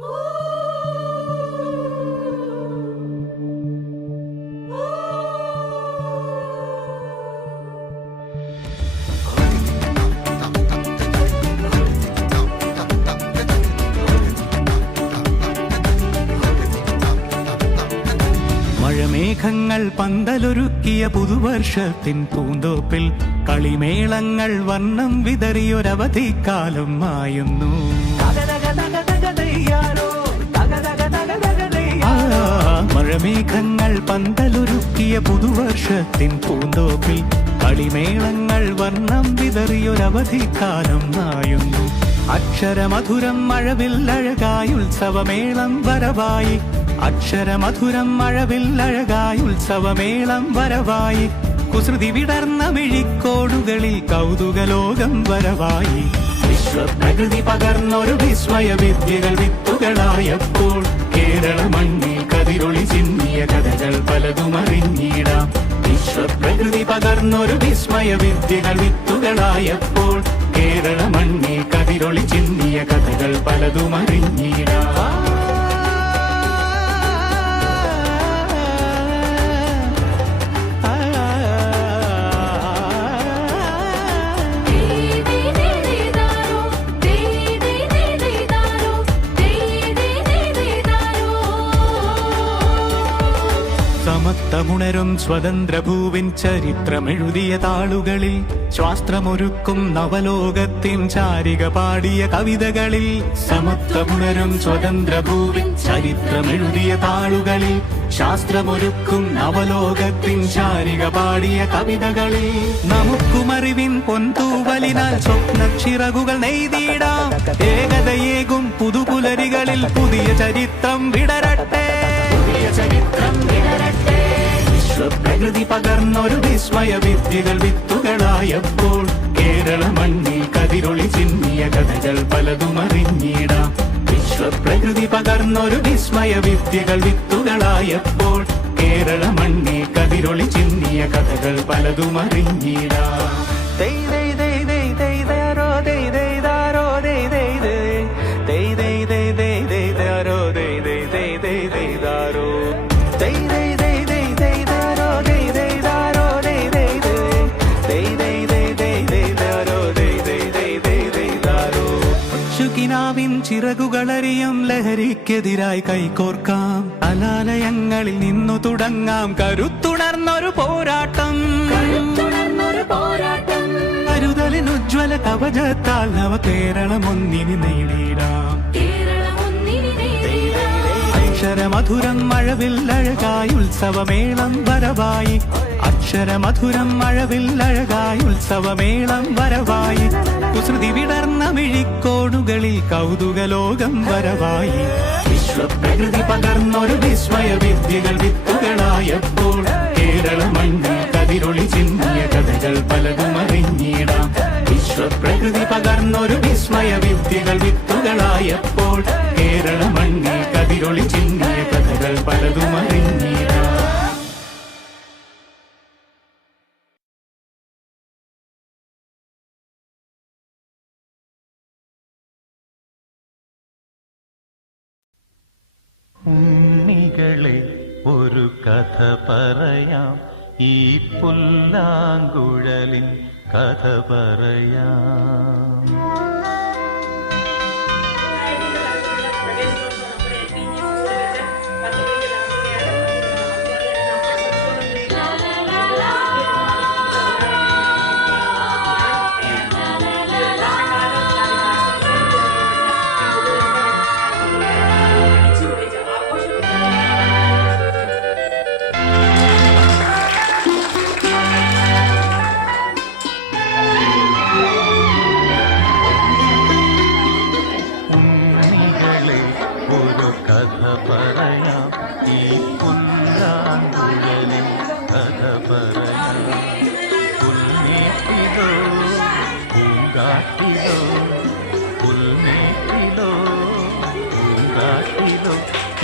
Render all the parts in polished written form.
മഴമേഘങ്ങൾ പന്തലൊരുക്കിയ പുതുവർഷത്തിൻ പൂന്തോപ്പിൽ കളിമേളങ്ങൾ വർണ്ണം വിതറിയൊരവധിക്കാലം മായുന്നു. മഴമേഘങ്ങൾ പന്തലൊരുക്കിയ പുതുവർഷത്തിൻ പൂന്തോപ്പിൽ കളിമേളങ്ങൾ വർണ്ണം വിതറിയൊരവധിക്കാലം മായുന്നു. അക്ഷരമധുരം മഴവില്ലഴകായി ഉത്സവമേളം വരവായി. അക്ഷരമധുരം മഴവില്ലഴകായി ഉത്സവമേളം വരവായി. കുസൃതി വിടർന്ന മിഴിക്കോടുകളിൽ കൗതുകലോകം വരവായി. വിശ്വപ്രകൃതി പകർന്നൊരു വിസ്മയ വിദ്യകൾ വിത്തുകളായപ്പോൾ കേരള മണ്ണിൽ കതിരൊളി ചിന്നിയ കഥകൾ പലതും അറിഞ്ഞിടാം. വിശ്വപ്രകൃതി പകർന്നൊരു വിസ്മയ വിദ്യകൾ വിത്തുകളായപ്പോൾ കേരള മണ്ണിൽ കതിരൊളി ചിന്നിയ കഥകൾ പലതും അറിഞ്ഞിടാം. സമത്വമുണരും സ്വതന്ത്രഭൂവിൻ ചരിത്രമെഴുതിയ താളുകളിൽ ശാസ്ത്രമൊരുക്കും നവലോകത്തിൻ ചാരിക പാടിയ കവിതകളിൽ. സമത്വമുണരും സ്വതന്ത്രഭൂവിൻ ചരിത്രമെഴുതിയ താളുകളിൽ ശാസ്ത്രമൊരുക്കും നവലോകത്തിൻ ചാരിക പാടിയ കവിതകളിൽ. നമുക്കുമറിവിൻ പൊന്തൂവലിനാൽ സ്വപ്നച്ചിറകുകൾ നെയ്തിടാം. ഏകതയേകും പുതുപുലരികളിൽ പുതിയ ചരിത്രം വിടരട്ടെ. വിശ്വപ്രകൃതി പകർന്നൊരു വിസ്മയ വിദ്യകൾ വിത്തുകളായപ്പോൾ കേരള മണ്ണിൽ കതിരൊളി ചിന്നിയ കഥകൾ പലതും അറിഞ്ഞിടാം. വിശ്വപ്രകൃതി പകർന്നൊരു വിസ്മയ വിദ്യകൾ വിത്തുകളായപ്പോൾ കേരള മണ്ണിൽ കതിരൊളി ചിന്നിയ കഥകൾ പലതും അറിഞ്ഞിടാം. ിൻ ചിറകുകളറിയും ലഹരിക്കെതിരായി കൈകോർക്കാം. കലാലയങ്ങളിൽ നിന്നു തുടങ്ങാം കരുത്തുണർന്നൊരു പോരാട്ടം. കരുതലിനുജ്വല കവചത്താൽ നവ കേരളം ഒന്നിനി നേടിടാം. അക്ഷരമധുരം മഴവില്ലഴകായി ഉത്സവമേളം വരവായി. അക്ഷരമധുരം മഴവില്ലഴകായി ഉത്സവമേളം വരവായി. കുസൃതി വിടർന്ന മിഴിക്കോടുകളിൽ കൗതുകലോകം വരവായി. വിശ്വപ്രകൃതി പകർന്നൊരു വിസ്മയ വിദ്യകൾ വിത്തുകളായപ്പോൾ കേരള മണ്ണിൽ കതിരൊളി ചിന്നിയ കഥകൾ പലതും അറിഞ്ഞിടാം. വിശ്വപ്രകൃതി പകർന്നൊരു വിസ്മയ വിദ്യകൾ വിത്തുകളായപ്പോൾ കേരള മണ്ണിൽ കതിരൊളി ചിന്നിയ കഥകൾ പലതും അറിഞ്ഞിടാം. ഉണ്ണികളെ ഒരു കഥ പറയാം, ഈ പുല്ലാങ്കുഴലിൻ കഥ പറയാം.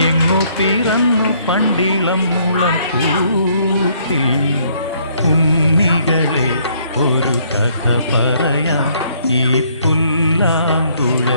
എങ്ങോ പിറന്നു പണ്ടിളം മുളം കൂട്ടി. ഉണ്ണികളെ ഒരു കഥ പറയാം, ഈ പുല്ലാങ്കുഴൽ